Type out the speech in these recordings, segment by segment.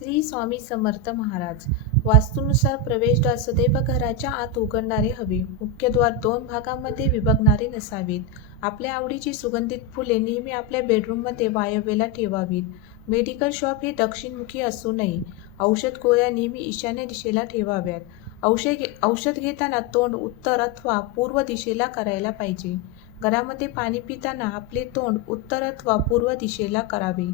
श्री स्वामी समर्थ महाराज. वास्तूनुसार प्रवेशद्वार सदैव घराच्या आत उघडणारे हवे. मुख्यद्वार दोन भागांमध्ये विभागणारे नसावेत. आपल्या आवडीची सुगंधित फुले नेहमी आपल्या बेडरूममध्ये वायव्येला ठेवावीत. मेडिकल शॉप हे दक्षिणमुखी असू नये. औषध गोळ्या नेहमी ईशान्य दिशेला ठेवाव्यात. औषध घे औषध घेताना तोंड उत्तर अथवा पूर्व दिशेला करायला पाहिजे. घरामध्ये पाणी पिताना आपले तोंड उत्तर अथवा पूर्व दिशेला करावे.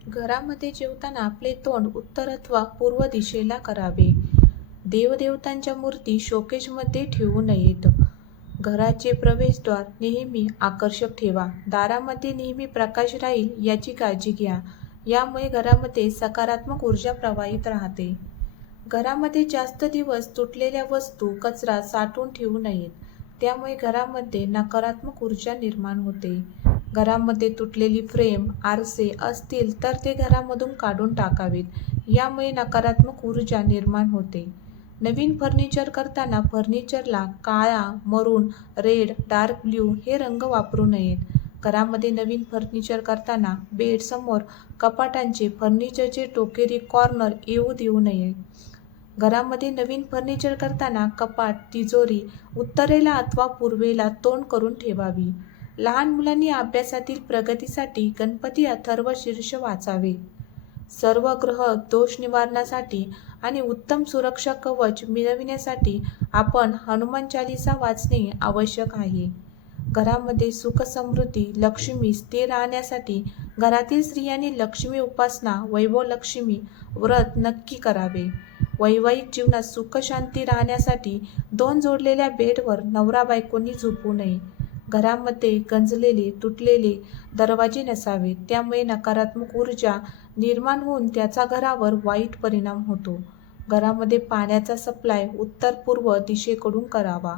घरामध्ये जेवताना आपले तोंड उत्तर अथवा पूर्व दिशेला करावे. देवदेवतांच्या मूर्ती शोकेशमध्ये ठेवू नयेत घराचे प्रवेशद्वार नेहमी आकर्षक ठेवा. दारामध्ये नेहमी प्रकाश राहील याची काळजी घ्या. यामुळे घरामध्ये सकारात्मक ऊर्जा प्रवाहित राहते. घरामध्ये जास्त दिवस तुटलेल्या वस्तू कचरा साठवून ठेवू नयेत. त्यामुळे घरामध्ये नकारात्मक ऊर्जा निर्माण होते. घरामध्ये तुटलेली फ्रेम आरसे असतील तर ते घरामधून काढून टाकावेत. यामुळे नकारात्मक ऊर्जा निर्माण होते. नवीन फर्निचर करताना फर्निचरला काळा मरून रेड डार्क ब्ल्यू हे रंग वापरू नयेत. घरामध्ये नवीन फर्निचर करताना बेडसमोर कपाटांचे फर्निचरचे टोकेरी कॉर्नर येऊ देऊ नये. घरामध्ये नवीन फर्निचर करताना कपाट तिजोरी उत्तरेला अथवा पूर्वेला तोंड करून ठेवावी. लहान मुलांनी अभ्यासातील प्रगतीसाठी गणपती अथर्व शीर्ष वाचावे. सर्व ग्रह दोष निवारणासाठी आणि उत्तम सुरक्षा कवच मिळविण्यासाठी आपण हनुमान चालिसा वाचणे आवश्यक आहे. घरामध्ये सुख समृद्धी लक्ष्मी स्थिर राहण्यासाठी घरातील स्त्रियांनी लक्ष्मी उपासना वैभव लक्ष्मी व्रत नक्की करावे. वैवाहिक जीवनात सुख शांती राहण्यासाठी दोन जोडलेल्या बेडवर नवरा बायकोंनी झोपू नये. घरामध्ये गंजलेले तुटलेले दरवाजे नसावेत. त्यामुळे नकारात्मक ऊर्जा निर्माण होऊन त्याचा घरावर वाईट परिणाम होतो. घरामध्ये पाण्याचा सप्लाय उत्तर पूर्व दिशेकडून करावा.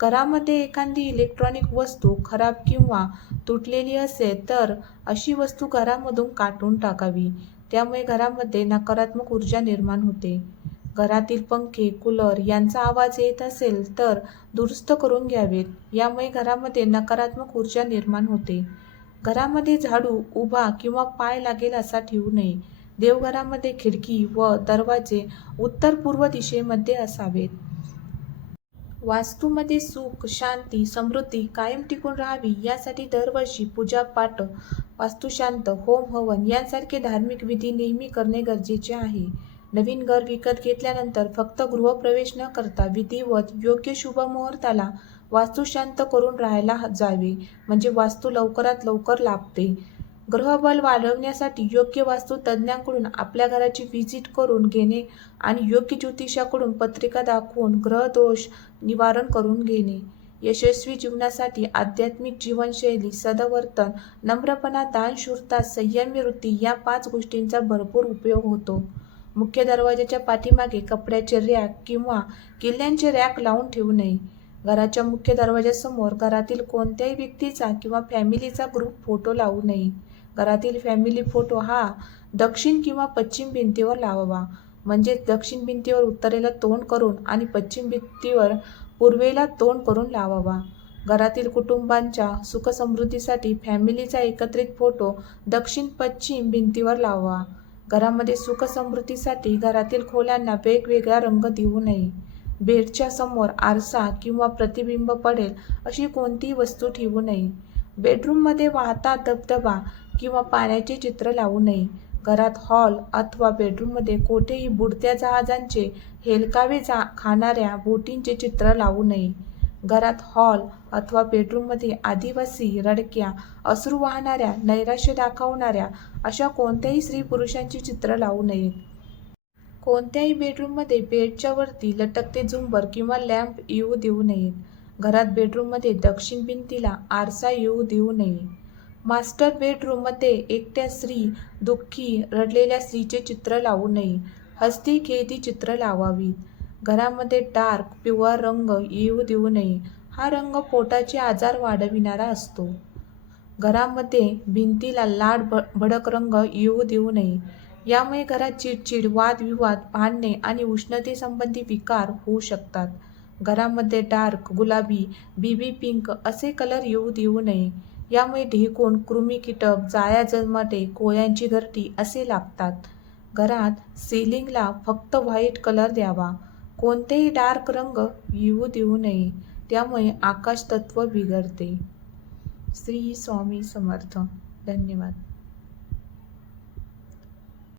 घरामध्ये एखादी इलेक्ट्रॉनिक वस्तू खराब किंवा तुटलेली असेल तर अशी वस्तू घरामधून काढून टाकावी. त्यामुळे घरामध्ये नकारात्मक ऊर्जा निर्माण होते. घरातील पंखे कूलर यांचा आवाज येत असेल तर दुरुस्त करून घ्यावेत. यामुळे घरामध्ये नकारात्मक ऊर्जा निर्माण होते. घरामध्ये झाडू उभा किंवा पाय लागेल असा ठेवू नये. देवघरामध्ये खिडकी व दरवाजे उत्तर पूर्व दिशेमध्ये असावेत. वास्तूमध्ये सुख शांती समृद्धी कायम टिकून राहावी यासाठी दरवर्षी पूजापाठ वास्तुशांत होम हवन यांसारखे धार्मिक विधी नेहमी करणे गरजेचे आहे. नवीन घर विकत घेतल्यानंतर फक्त गृहप्रवेश न करता विधिवत योग्य शुभ मुहूर्ताला वास्तुशांत करून राहायला जावे. म्हणजे वास्तू लवकरात लवकर लाभते. ग्रहबल वाढवण्यासाठी योग्य वास्तू तज्ज्ञांकडून आपल्या घराची व्हिजिट करून घेणे आणि योग्य ज्योतिषाकडून पत्रिका दाखवून ग्रहदोष निवारण करून घेणे. यशस्वी जीवनासाठी आध्यात्मिक जीवनशैली सदवर्तन नम्रपणा दानशूरता संयमी वृत्ती या पाच गोष्टींचा भरपूर उपयोग होतो. मुख्य दरवाजाच्या पाठीमागे कपड्याचे रॅक किंवा किल्ल्यांचे रॅक लावून ठेवू नये. घराच्या मुख्य दरवाजासमोर घरातील कोणत्याही व्यक्तीचा किंवा फॅमिलीचा ग्रुप फोटो लावू नये. घरातील फॅमिली फोटो हा दक्षिण किंवा पश्चिम भिंतीवर लावावा. म्हणजेच दक्षिण भिंतीवर उत्तरेला तोंड करून आणि पश्चिम भिंतीवर पूर्वेला तोंड करून लावावा. घरातील कुटुंबांच्या सुखसमृद्धीसाठी फॅमिलीचा एकत्रित फोटो दक्षिण पश्चिम भिंतीवर लावावा घरामध्ये सुखसमृद्धीसाठी घरातील खोल्यांना वेगवेगळा रंग देऊ नये. बेडच्या समोर आरसा किंवा प्रतिबिंब पडेल अशी कोणतीही वस्तू ठेवू नये. बेडरूममध्ये वाहता धबधबा किंवा पाण्याचे चित्र लावू नये. घरात हॉल अथवा बेडरूममध्ये कोठेही बुडत्या जहाजांचे हेलकावे जा खाणाऱ्या बोटींचे चित्र लावू नये. घरात हॉल अथवा बेडरूममध्ये आदिवासी रडक्या अश्रू वाहणाऱ्या नैराश्य दाखवणाऱ्या अशा कोणत्याही स्त्री पुरुषांची चित्र लावू नयेत. कोणत्याही बेडरूममध्ये बेडच्या वरती लटकते झुंबर किंवा लॅम्प येऊ देऊ नयेत. घरात बेडरूममध्ये दक्षिण भिंतीला आरसा येऊ देऊ नये. मास्टर बेडरूममध्ये एकट्या स्त्री दुःखी रडलेल्या स्त्रीचे चित्र लावू नये. हस्ती खेळती चित्र लावावीत. घरामध्ये डार्क पिवळा रंग येऊ देऊ नये. हा रंग पोटाचे आजार वाढविणारा असतो. घरामध्ये भिंतीला लाड भ भडक रंग येऊ देऊ नये. यामुळे घरात चिडचिड वादविवाद भांडणे आणि उष्णतेसंबंधी विकार होऊ शकतात. घरामध्ये डार्क गुलाबी बीबी पिंक असे कलर येऊ देऊ नये. यामुळे ढेकूण कृमी कीटक जाळ्या जन्मटे कोळ्यांची घरटी असे लागतात. घरात सिलिंगला फक्त व्हाईट कलर द्यावा. कोणतेही डार्क रंग येऊ देऊ नये त्यामुळे आकाश तत्व बिघडते. श्री स्वामी समर्थ. धन्यवाद.